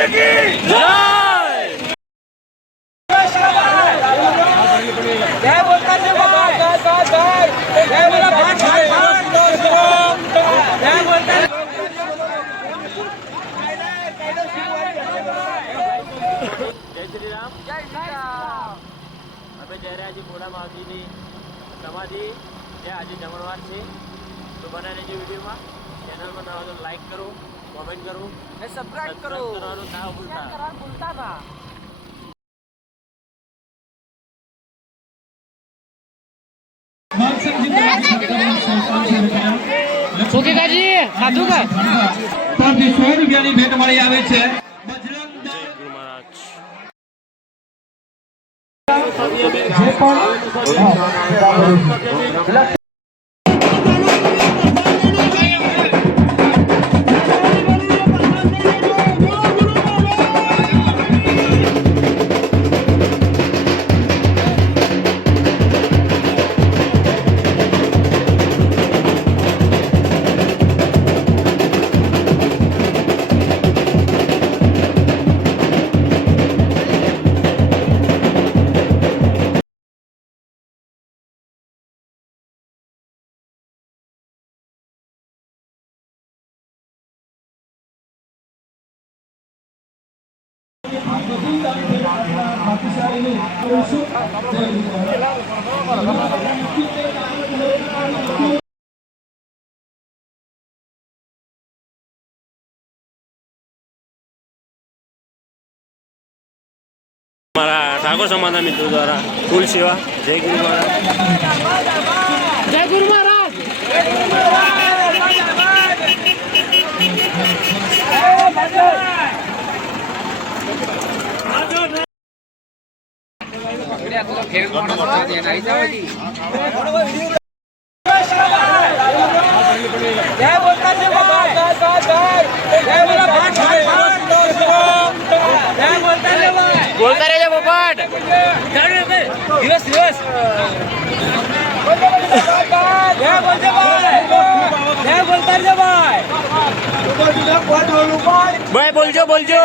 જય શ્રી રામ. અમે જ્યારે આજે મોડા માવજીની સમાધિ જે આજે જમણવાર છે તો બનાવીને જે વિડીયોમાં ચેનલ પર નવા તો લાઈક કરો કોમેન્ટ કરો ને સબસ્ક્રાઇબ કરો સબસ્ક્રાઇબ કરવાનું ના ભૂલતા શેર કરવાનું ભૂલતા ના શું કે કાજી ખાધું કે તરફથી સો રૂપિયાની ભેટ મળી આવે છે બજરંગ જય ગુરુ મહારાજ મારા ઠાકોર સમાજના મિત્રો દ્વારા ફૂલ સેવા, જય ગુરુ મહારાજ. જય ગુરુ મહારાજ. જય બોલતા જય ભાઈ જય બોલા ભાઈ જય બોલતા બોલતા રહેજો પોપટ દિવસ દિવસ. ભાઈ બોલજો બોલજો.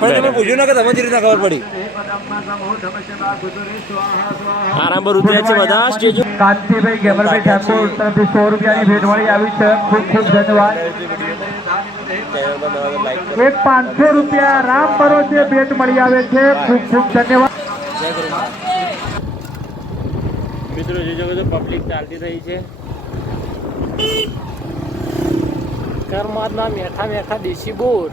તમે પૂછ્યું ને કે તમે રીતના ખબર પડી. આરામબર ઉતર્યા છે બધા સ્ટેજ કાંતિભાઈ ગેમરભાઈ ઠાકોર તરફથી સો રૂપિયાની ભેટ મળી આવી છે. ખૂબ ખૂબ ધન્યવાદ. એક પાંચસો રૂપિયા રામ ભરોસે ભેટ મળી આવે છે. ખૂબ ખૂબ ધન્યવાદ. મિત્રો જે જગત પબ્લિક ચાલતી રહી છે. કર્માદના મેઠા મેઠા દેશી બોર.